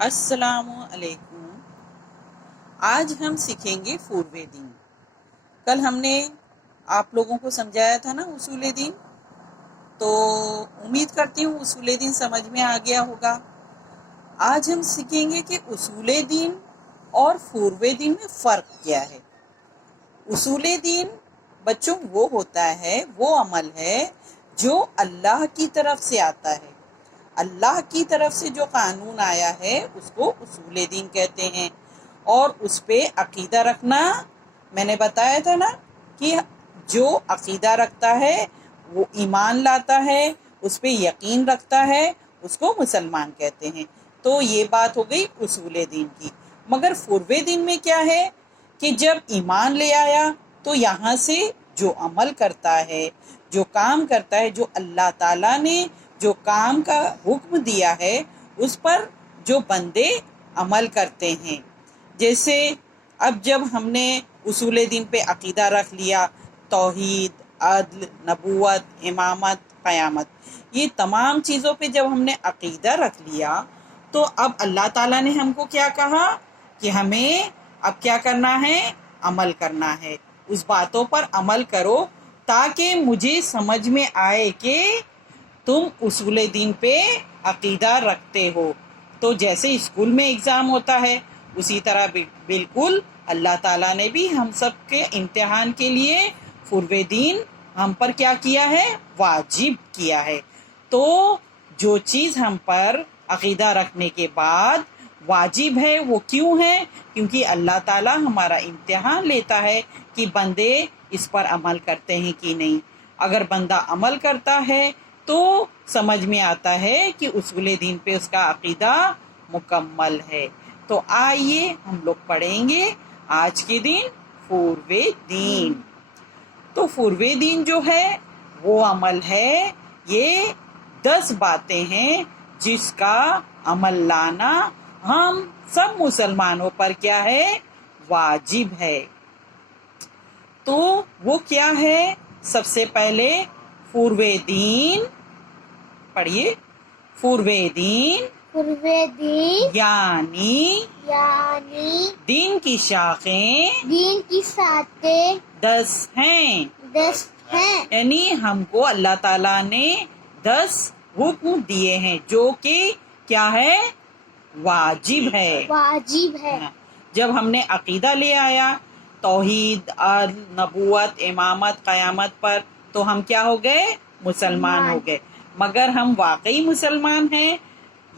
السلام علیکم۔ آج ہم سیکھیں گے پورو دین۔ کل ہم نے آپ لوگوں کو سمجھایا تھا نا اصول دین، تو امید کرتی ہوں اصول دین سمجھ میں آ گیا ہوگا۔ آج ہم سیکھیں گے کہ اصول دین اور پورو دین میں فرق کیا ہے۔ اصول دین بچوں وہ ہوتا ہے، وہ عمل ہے جو اللہ کی طرف سے آتا ہے۔ اللہ کی طرف سے جو قانون آیا ہے اس کو اصول دین کہتے ہیں، اور اس پہ عقیدہ رکھنا، میں نے بتایا تھا نا کہ جو عقیدہ رکھتا ہے، وہ ایمان لاتا ہے، اس پہ یقین رکھتا ہے، اس کو مسلمان کہتے ہیں۔ تو یہ بات ہو گئی اصول دین کی۔ مگر پورو دین میں کیا ہے کہ جب ایمان لے آیا تو یہاں سے جو عمل کرتا ہے، جو کام کرتا ہے، جو اللہ تعالیٰ نے جو کام کا حکم دیا ہے اس پر جو بندے عمل کرتے ہیں۔ جیسے اب جب ہم نے اصول دین پہ عقیدہ رکھ لیا، توحید، عدل، نبوت، امامت، قیامت، یہ تمام چیزوں پہ جب ہم نے عقیدہ رکھ لیا تو اب اللہ تعالیٰ نے ہم کو کیا کہا کہ ہمیں اب کیا کرنا ہے؟ عمل کرنا ہے۔ اس باتوں پر عمل کرو تاکہ مجھے سمجھ میں آئے کہ تم اصول دین پہ عقیدہ رکھتے ہو۔ تو جیسے اسکول میں ایگزام ہوتا ہے اسی طرح بالکل اللہ تعالیٰ نے بھی ہم سب کے امتحان کے لیے پورو دین ہم پر کیا کیا ہے؟ واجب کیا ہے۔ تو جو چیز ہم پر عقیدہ رکھنے کے بعد واجب ہے وہ کیوں ہے؟ کیونکہ اللہ تعالیٰ ہمارا امتحان لیتا ہے کہ بندے اس پر عمل کرتے ہیں کہ نہیں۔ اگر بندہ عمل کرتا ہے تو سمجھ میں آتا ہے کہ اصول دین پہ اس کا عقیدہ مکمل ہے۔ تو آئیے ہم لوگ پڑھیں گے آج کے دن پورو دین۔ تو پورو دین جو ہے وہ عمل ہے، یہ 10 باتیں ہیں جس کا عمل لانا ہم سب مسلمانوں پر کیا ہے؟ واجب ہے۔ تو وہ کیا ہے؟ سب سے پہلے پورو دین پڑھیے۔ پورو دین یعنی دین کی شاخیں 10 ہیں۔ یعنی ہم کو اللہ تعالیٰ نے 10 حکم دیے ہیں جو کہ کیا ہے؟ واجب ہے۔ جب ہم نے عقیدہ لے آیا توحید، عدل، نبوت، امامت، قیامت پر، تو ہم کیا ہو گئے؟ مسلمان ہو گئے۔ مگر ہم واقعی مسلمان ہیں؟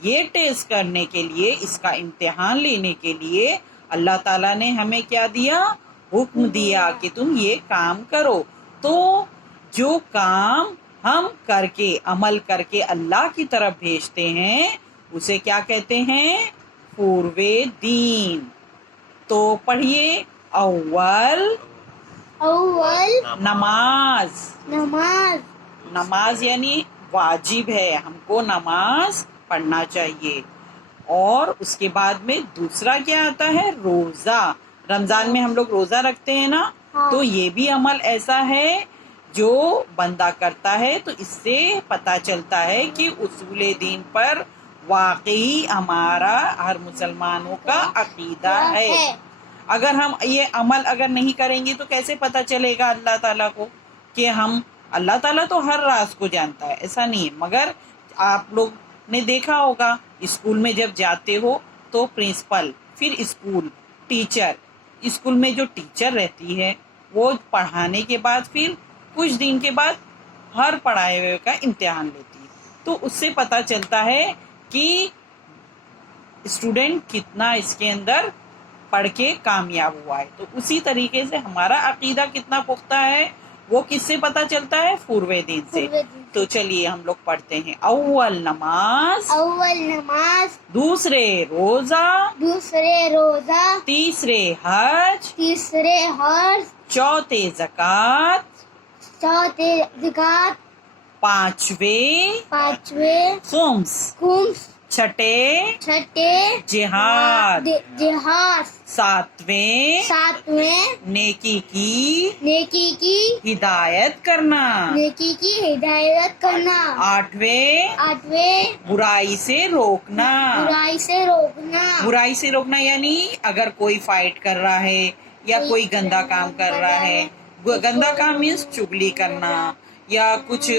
یہ ٹیسٹ کرنے کے لیے، اس کا امتحان لینے کے لیے اللہ تعالیٰ نے ہمیں کیا دیا؟ حکم دیا کہ تم یہ کام کرو۔ تو جو کام ہم کر کے، عمل کر کے اللہ کی طرف بھیجتے ہیں اسے کیا کہتے ہیں؟ پورو دین۔ تو پڑھیے۔ اول نماز یعنی واجب ہے، ہم کو نماز پڑھنا چاہیے۔ اور اس کے بعد میں دوسرا کیا آتا ہے؟ روزہ۔ رمضان میں ہم لوگ روزہ رکھتے ہیں نا، تو یہ بھی عمل ایسا ہے جو بندہ کرتا ہے تو اس سے پتہ چلتا ہے کہ اصول دین پر واقعی ہمارا ہر مسلمانوں کا عقیدہ ہے۔ اگر ہم یہ عمل اگر نہیں کریں گے تو کیسے پتہ چلے گا اللہ تعالیٰ کو کہ ہم، اللہ تعالیٰ تو ہر راز کو جانتا ہے، ایسا نہیں ہے۔ مگر آپ لوگ نے دیکھا ہوگا اسکول میں جب جاتے ہو تو پرنسپل، پھر اسکول ٹیچر، اسکول میں جو ٹیچر رہتی ہے وہ پڑھانے کے بعد پھر کچھ دن کے بعد ہر پڑھائے ہوئے کا امتحان لیتی ہے، تو اس سے پتہ چلتا ہے کہ اسٹوڈنٹ کتنا اس کے اندر پڑھ کے کامیاب ہوا ہے۔ تو اسی طریقے سے ہمارا عقیدہ کتنا پختہ ہے وہ کس سے پتہ چلتا ہے؟ پورو دین سے۔ تو چلیے ہم لوگ پڑھتے ہیں۔ اول نماز، دوسرے روزہ، تیسرے حج، چوتھے زکوٰۃ، پانچویں خمس، چھٹے جہاد، ساتویں نیکی کی ہدایت کرنا، آٹھویں برائی سے روکنا، یعنی اگر کوئی فائٹ کر رہا ہے یا کوئی گندا کام کر رہا ہے، گندا کام مینس چگلی کرنا یا کچھ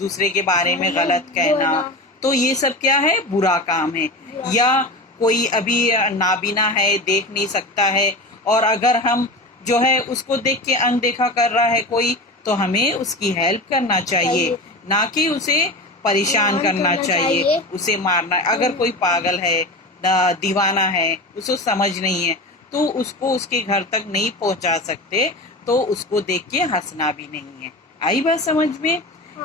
دوسرے کے بارے میں غلط کہنا، تو یہ سب کیا ہے؟ برا کام ہے۔ یا کوئی ابھی نابینا ہے، دیکھ نہیں سکتا ہے، اور اگر ہم جو ہے اس کو دیکھ کے اندیکھا کر رہا ہے کوئی، تو ہمیں اس کی ہیلپ کرنا چاہیے، نہ کہ اسے پریشان کرنا چاہیے، اسے مارنا۔ اگر کوئی پاگل ہے، دیوانہ ہے، اسے سمجھ نہیں ہے، تو اس کو اس کے گھر تک نہیں پہنچا سکتے، تو اس کو دیکھ کے ہنسنا بھی نہیں ہے۔ آئی بات سمجھ میں؟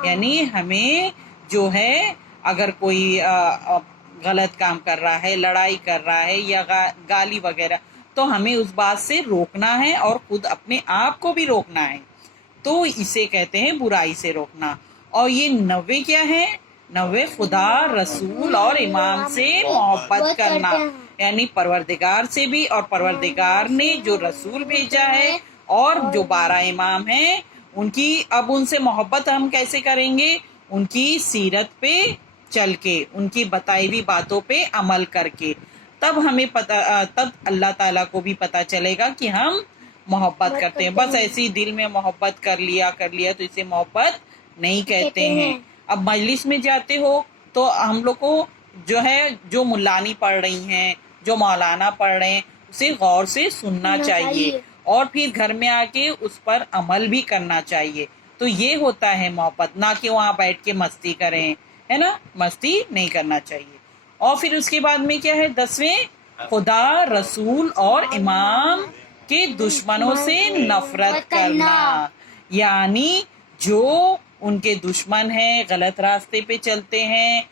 یعنی ہمیں جو ہے اگر کوئی غلط کام کر رہا ہے، لڑائی کر رہا ہے یا گالی وغیرہ، تو ہمیں اس بات سے روکنا ہے اور خود اپنے آپ کو بھی روکنا ہے، تو اسے کہتے ہیں برائی سے روکنا۔ اور یہ 90 کیا ہے؟ 90 خدا، رسول اور امام سے محبت کرنا، یعنی پروردگار سے بھی، اور پروردگار نے جو رسول بھیجا ہے اور جو 12 امام ہیں ان کی، اب ان سے محبت ہم کیسے کریں گے؟ ان کی سیرت پہ چل کے، ان کی بتائی ہوئی باتوں پہ عمل کر کے، تب ہمیں تب اللہ تعالیٰ کو بھی پتہ چلے گا کہ ہم محبت کرتے ہیں۔ بس ایسی دل میں محبت کر لیا تو اسے محبت نہیں کہتے ہیں۔ اب مجلس میں جاتے ہو تو ہم لوگ کو جو ہے، جو ملانی پڑھ رہی ہیں، جو مولانا پڑھ رہے ہیں، اسے غور سے سننا چاہیے اور پھر گھر میں آ کے اس پر عمل بھی کرنا چاہیے، تو یہ ہوتا ہے محبت، نہ کہ وہاں بیٹھ کے مستی کریں، ہے نا؟ مستی نہیں کرنا چاہیے۔ اور پھر اس کے بعد میں کیا ہے؟ 10ویں خدا، رسول اور امام کے دشمنوں سے نفرت کرنا، یعنی جو ان کے دشمن ہیں، غلط راستے پہ چلتے ہیں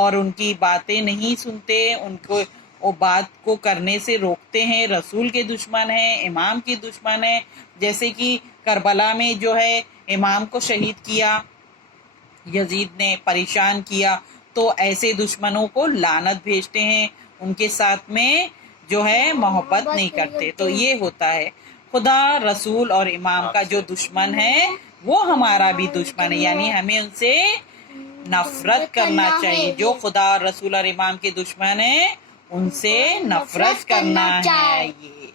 اور ان کی باتیں نہیں سنتے، ان کو وہ بات کو کرنے سے روکتے ہیں، رسول کے دشمن ہیں، امام کے دشمن ہیں، جیسے کہ کربلا میں جو ہے امام کو شہید کیا، یزید نے پریشان کیا، تو ایسے دشمنوں کو لعنت بھیجتے ہیں، ان کے ساتھ میں جو ہے محبت نہیں کرتے۔ تو یہ ہوتا ہے خدا، رسول اور امام کا جو دشمن ہے وہ ہمارا بھی دشمن ہے، یعنی ہمیں ان سے نفرت کرنا چاہیے۔ جو خدا، رسول اور امام کے دشمن ہیں ان سے نفرت کرنا ہے۔ یہ